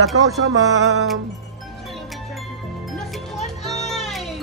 Ilakaw sa ma'am. Nasikuan ay.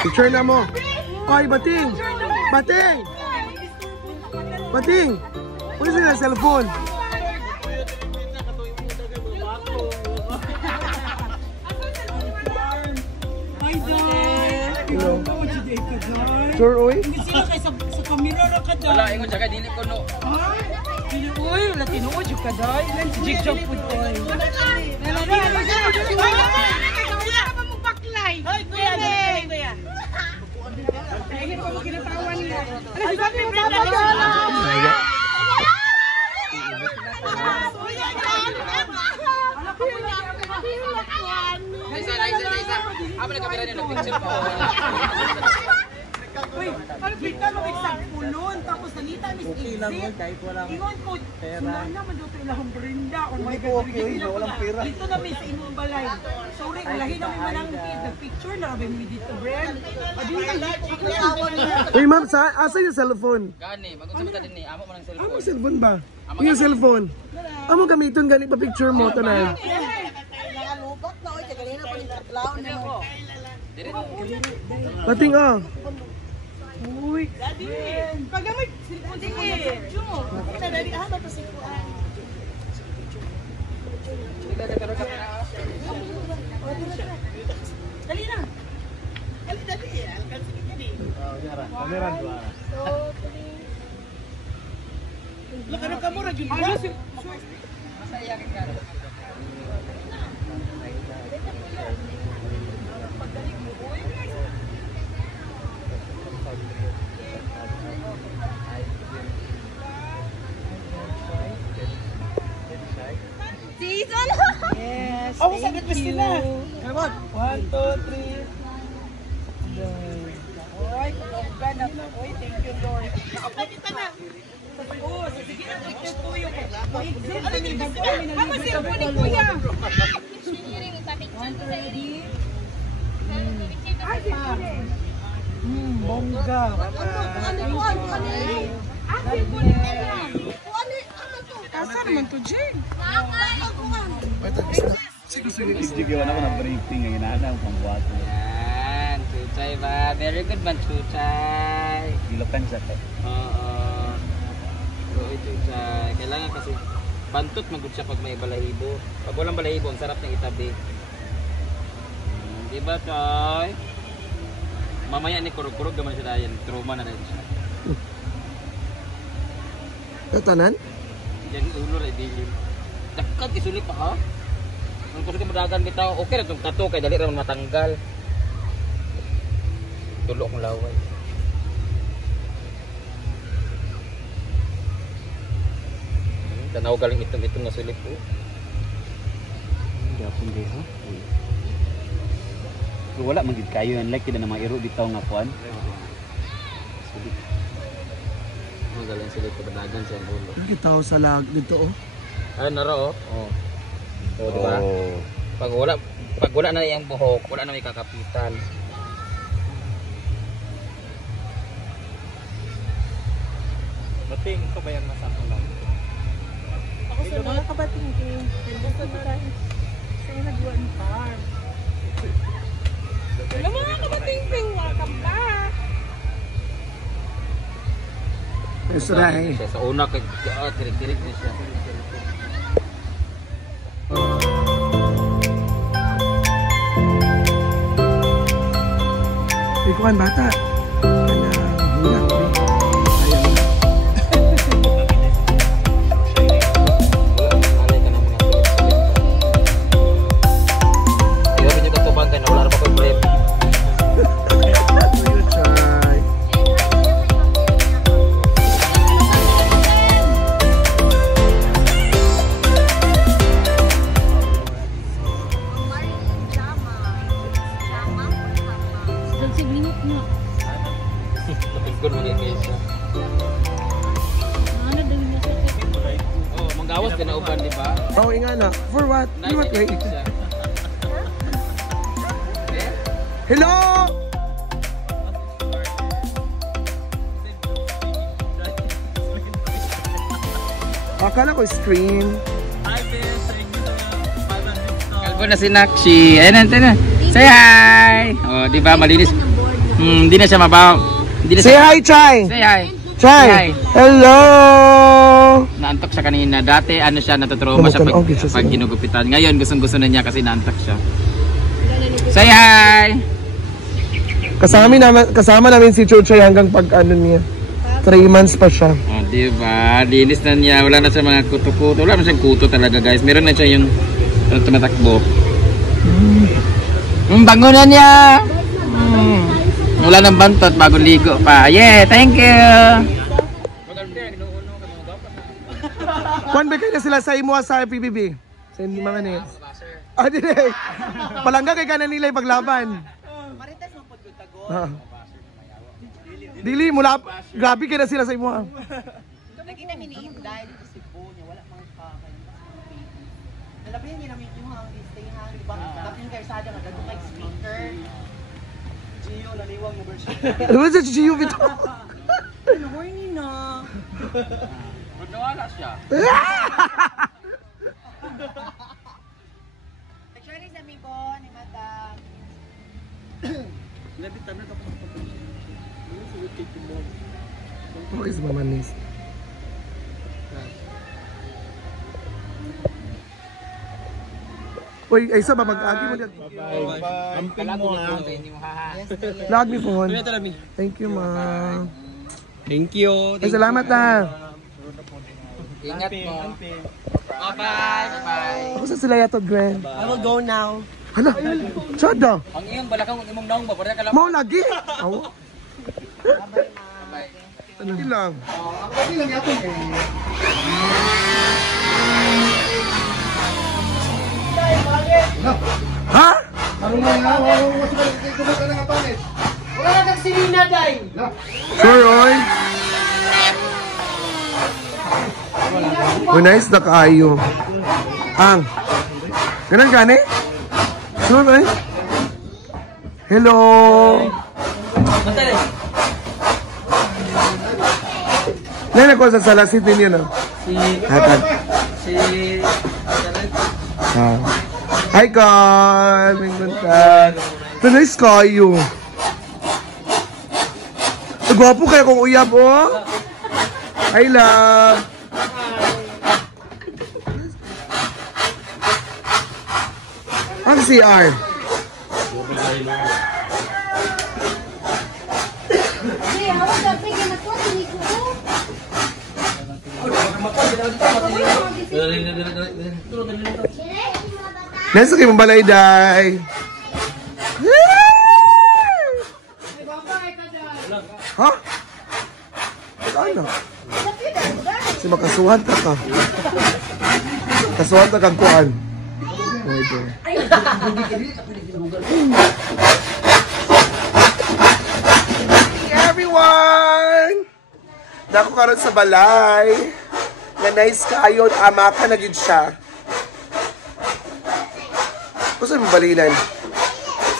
Picture na mo. Oy, Bating! Bating! Bating! Ano sila cellphone? Hello. Sure, oy? Sino kay sa kamera ra ka daw? Wala, ingon siya kay dili ko no. Uy, wala tinuod yung kaday. Jig-jog po doy. Isa. Amo na kamera niya nag-picture pa. Uy, ano kita mo eksakpulon tapos nalita ni Okay lang yun, kahit walang ingon ko, pera. sila naman daw tayo lahong berinda. Oh my Hindi God, po okay, walang pera. Dito na may sa inyong balay. Sorry, lahi na may manangkit. Nag-picture na rin mi dito, Bren. Uy, ma'am, asa yung cellphone? Gani, mag-unsa man ta dinhi, amo man ang cellphone. Amo cellphone ba? Yung cellphone. Amo gamiton gani pa picture mo to na. Nangalubak na, oy, kanina pa ni katlaw na mo. Bating oh. Uy, pag may silipon sige. Jumo, kita dari aha to silipon. Dali na. Dali. Alkan sige kini. Kamera dua. Lakano ka mo ra gyud. Masaya ka. Season. Yes. Oh, sagad pa sila. Come on. 1, 2, 3. Alright, okay na. Oy, thank you Lord. Okay kita na. Oh, sige na picture ko yung. Ano ni bago kami na. Mama cellphone ni Kuya. Bongga. Asa naman to, Jing? Sige, wala ko na briefing ngayon. Hanaw pang buhato. Yan, Chuchay ba? Very good man, Chuchay. Ilokan sa to. Oo. Good, Chuchay. Kailangan kasi bantot magud siya pag may balahibo. Pag walang balahibo, ang sarap ng itabi. Diba, Choy? Mamaya ni kurog-kurog naman siya dahil trauma na rin siya. Tatanan? Yan ulo rin din. Dakkat isulit pa ha? Ang kasi madagan bitaw, okay na itong kato kay dali raman matanggal. Tulo akong laway. Tanaw galing itong nga sulit po. Hindi ako hindi ha? So, wala magigit kayo yan. Like, kita na mga iro bitaw nga kuan. Sulit. Ang galing sulit ko padagan siya ang ulo. Nakita ko sa lag dito oh. Ayun naro oh. Oh, diba? Pag wala na yung buhok, wala na may kakapitan. Bating, ito ba yan masakot lang? Ako sa mga kabating ko. Gusto na tayo. Sa nagwan farm. Hello mga kabating ko. Welcome back. Israel. Sa una kay tirik-tirik na siya. Ikuan bata. Kanya hulak ni. minute na. Tapos ko nung iglesia. Ano daw niya sa Oh, manggawas pinauban, di ba? Oo, nga na. For what? In what way? Hello! Akala ko stream. Kalbo na si Nakshi. Ayan na. Say hi! Oh, di ba malinis? Hindi na siya mabaw. Say hi, Chai! Say hi! Chai! Hi. Hello! Naantok siya kanina. Dati ano siya, natutroma siya pag ginugupitan. Ngayon gustong-gusto na niya kasi naantok siya. Say hi! Kasama namin si Chuchay hanggang pag ano niya. 3 months pa siya. Oh, di ba? Linis na niya. Wala na siya mga kuto-kuto. Wala na siyang kuto talaga, guys. Meron na siya yung tumatakbo. Bango na niya! Wala nang bantot, bagong ligo pa. Yeah, thank you! Kwan ba kayo na sila sa imo sa PBB? Sa hindi mga ni. Ah, di. Palangga kay kanan nila paglaban. Marites mo pud tago. Dili mula grabe kay na sila sa imo. Nakita mi ni Inday dito si Bo niya wala mang kakay. Nalabihan niya namin yung hang stay hang di ba? Tapos kay sada nga dago kay speaker. Gio naliwang mo version. Ano ba sa Chichiyo bito? Ano horny na. Wala siya. Actually sa amigo ni Madam. Okay sa mamanis. Uy, ay isa ba mag-agi mo dyan? Amping mo ha. Lag mi po. Thank you, ma. Thank you. Ay, salamat na. Ingat mo. Bye-bye. Bye. Ako sa sila yatod, Gwen. I will go now. Hala, sada. Ang iyong balakang imong naong ba? Pareha ka lang. Mau lagi. Aw. Ano ilang? Ha? Wala na kang silina, Day! Sure, oy. Oh, nice na kaayo. Ang. Ganun gani? Sure, oy. Hello. Nene ko sa salasit ninyo, no? Hatag. Hi, God! May buntag. Ito nice kayo. Gwapo kayo kung uyab, oh. I love. Ang CR. Nasa kayo mong balay, day. Ha? Ano? Si makasuhan ka ka. Kasuhan ka kang kuhan. Pwede. Hey everyone! Dako karon sa balay. Na nice kaayon, ama ka na gid siya. Gusto mo balilan?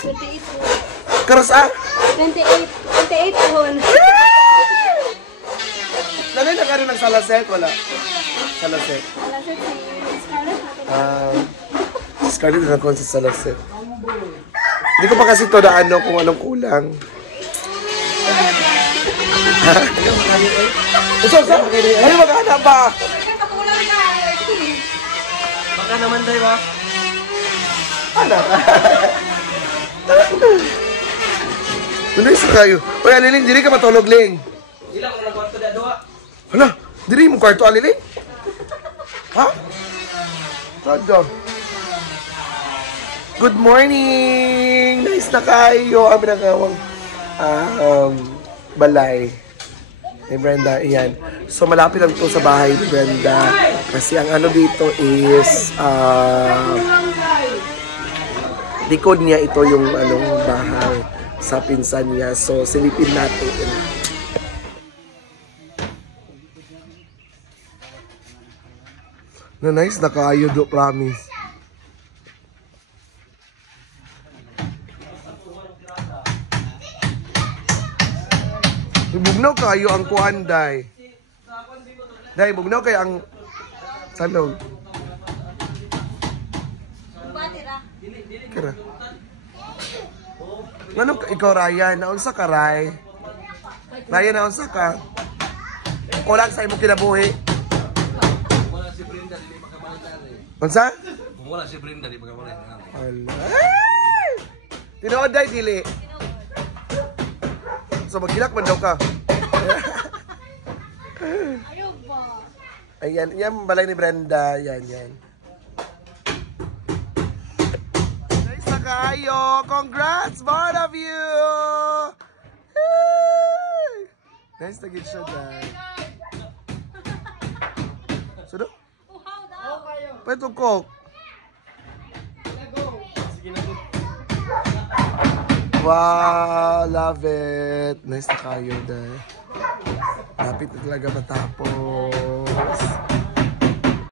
28. Karos ah? 28 pohon. Nalay na karon ng salaset, wala? Salaset. Scarlett na ako sa salaset. Hindi ko pa kasi to na ano kung anong kulang. Ha? Usap! Ano maghanap ba? Baka naman, Day, ba? Ano? Tuloy sa kayo. Uy, Aliling, diri ka matulog, Ling. Ilang ko na kwarto na doa. Hala, diri mo kwarto, Aliling? Ha? Kada. Good morning! Nice na kayo. Ang pinagawang balay. Ni Brenda, iyan. So, malapit lang ito sa bahay ni Brenda. Kasi ang ano dito is, likod niya ito yung anong bahay. sa pinsan niya. So, silipin natin. Na nice, nakaayo do, promise. Bugnaw kayo ang kuan, day. Day, bugnaw kayo ang sanog. Kira. Ngano ikaw, Ryan? Naunsa ka, Ray? Ryan, naunsa ka? Kulang sa imong kinabuhi. Unsa? Wala si Brenda di pagkabalay. Ay! Tinood, day, dili. So, magkilak man daw ka. Ayan, yan balay ni Brenda. Yan, yan. Nice na kayo! Congrats, both of you! Hey! Nice na gid siya, dahil. Sudo? Pwede coke. Wow, love it. Nice na kayo, dahil. Lapit na talaga matapos.